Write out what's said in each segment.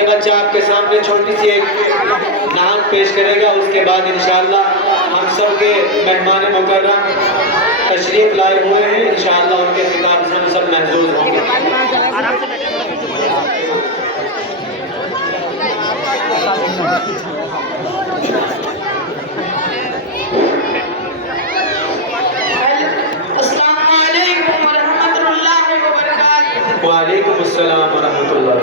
ये बच्चा आपके सामने छोटी सी एक नात पेश करेगा। उसके बाद इंशाअल्लाह हम सब के मेहमान मुकर्रम तशरीफ लाए हुए हैं, इंशाअल्लाह उनके खिताब से हम सब महफूज होंगे। वालेकुम अस्सलाम व रहमतुल्लाह।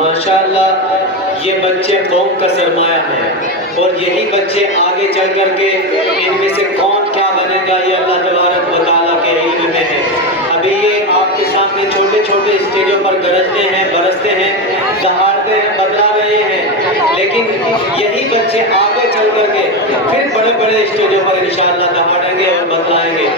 माशाअल्लाह, ये बच्चे कौम का सरमाया हैं और यही बच्चे आगे चल कर के इनमें से कौन क्या बनेगा ये अल्लाह तबारक व तआला के इल्म में है। अभी ये आपके सामने छोटे छोटे स्टेजों पर गरजते हैं, बरसते हैं, दहाड़ते हैं, बदला रहे हैं, लेकिन यही बच्चे आगे चल कर के फिर बड़े बड़े स्टेजों पर इंशाअल्लाह दहाड़ेंगे और बदलाएंगे।